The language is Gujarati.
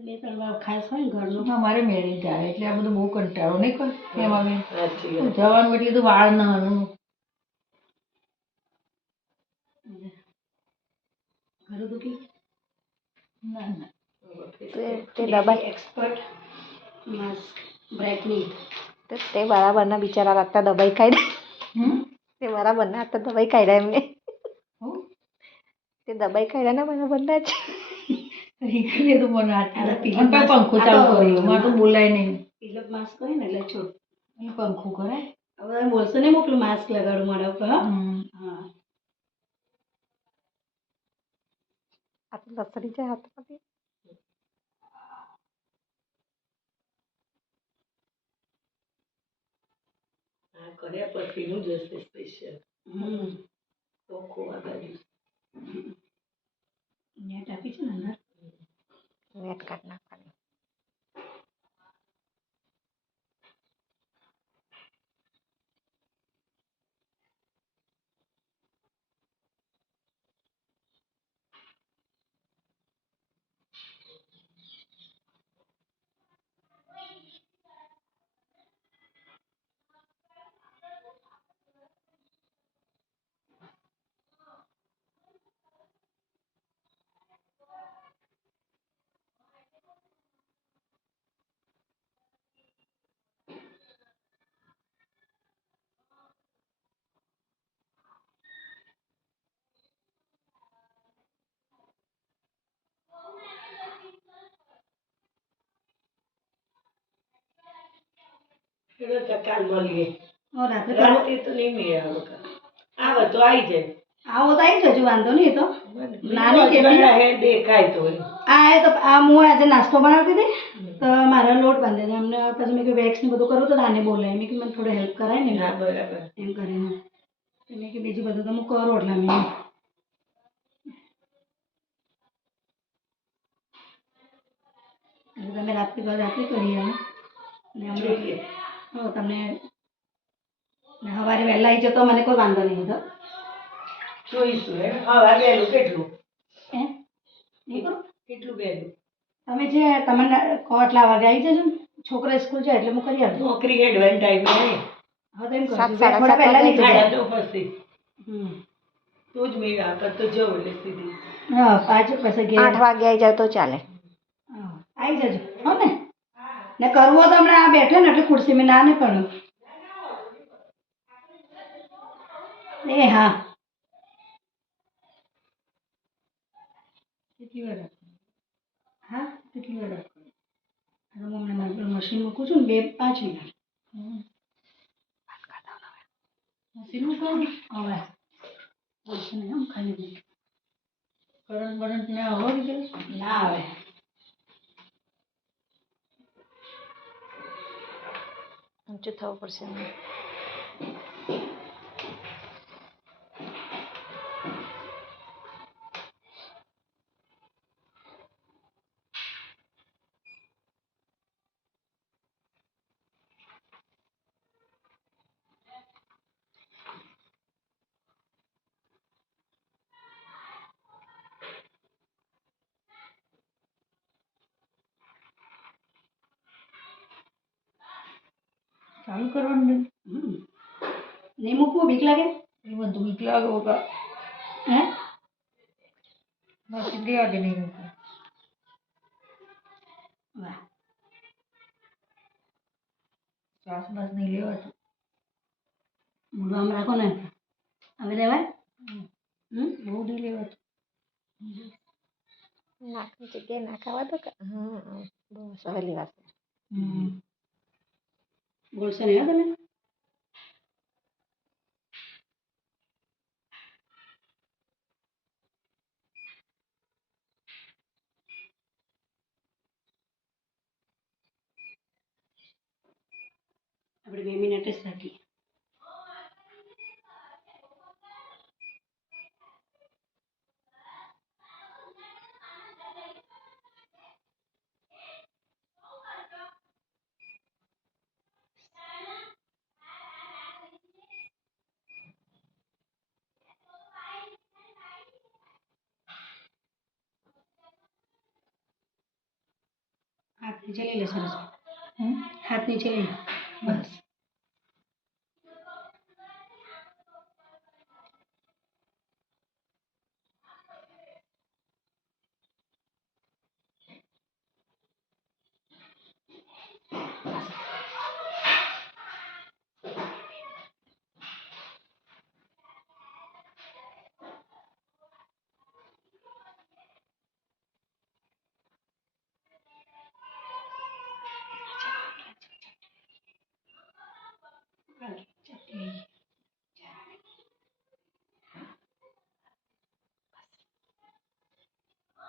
બે ત્રણ વાર ખાસ હોય ને ઘરનું. અમારે મેરેજ આવે એટલે આ બધું બહુ કંટાળો નહીં કર એમાં બી જવાનું એટલે તો વાળ નવાનું ઘરું દુખી ના ના તે દબાઈ એક્સપર્ટ માસ્ક બ્રાઇટનિંગ તે બરાબરના બિચારા રાખતા દબાઈ ખાઈ દે તે બરાબરના હતા દબાઈ ખાઈ દે એમને તે દબાઈ ખાઈ દે ને બરાબરના જ એટલે તો મને પંખો ચાલુ કર્યો મારે તો બોલાય નહીં તિલક માસ્ક હોય ને એટલે છોડ પંખો કરાય હવે તમે બોલશો નહીં મોકલું માસ્ક લગાડું મારા ઉપર હા આ તો લસરી જાય હાથમાંથી કર્યા પછીનું જ હશે સ્પેશિયલ ચોખ્ખું આગાડી નેટ આપી છે ને અંદર નેટ કાઢ નાખવાની કાલ મળીએ રાત્રે રાતે તો નહીં મળે આવે તો આવી જાય આવો તો આવી જજો વાંધો નહીં એ તો નાની કેવી દેખાય તો આ તો આ હું આજે નાસ્તો બનાવતી હતી તો મારા લોટ બાંધે છે એમને પછી મેં વેક્સ ને બધું કરું તો આને બોલાય મેં કે મને થોડું હેલ્પ કરાય ને હા બરાબર એમ કરીને મેં કે બીજું બધું તો હું કરું એટલે મેં એટલે તમે રાત્રે કરી આવો ને હમણાં તમને સવારે વહેલા આવી જતો મને કોઈ વાંધો નહીં હતો જોઈશું હે હા વહેલું કેટલું હે નહીં કરું કેટલું વહેલું તમે જે તમને કહો એટલા વાગે આવી જજો ને છોકરા સ્કૂલ જાય એટલે હું કરી આપું નોકરી હેડવાન ટાઈમ નહીં હા તો એમ સાત, કરજો સાડા થોડા સાત પહેલા વાગે નીકળી જાય તો પછી તું જ મેળ આપત તો જવું એટલે સીધી હા 5 પછી ઘેર 8 વાગે આવી જાવ તો ચાલે હા આવી જજો હો ને કરવું હોય તો હમણાં આ બેઠો ને એટલે ખુરશી મેં ના નહીં પડ્યું એ હા કેટલી વાર રાખવાનું હા કેટલી વાર રાખવાનું હવે હું હમણાં મારું મશીન મૂકું છું ને 5 મિનિટ મશીન મૂકવાનું હવે બોલશે નહીં આમ ખાલી નહીં કરંટ બરંટ ના હોય કે ના આવે ઊંચું થવું પડશે ચાલુ કરવાનું નહીં નહીં મૂકવું બીક લાગે એ બધું બીક લાગે વગર હે મશીન દેવા દે નહીં મૂકવું વાહ શ્વાસ બાસ નહીં લેવાતું મોઢું આમ રાખો ને હવે લેવાય બહુ નહીં લેવાતું નાખની જગ્યાએ નાખાવા તો બહુ સહેલી વાત છે બોલશે નહીં તમે આપણે 2 મિનિટ જ રાખીએ નીચે લઈ લે સરસ હમ? હાથ નીચે લઈ લે બસ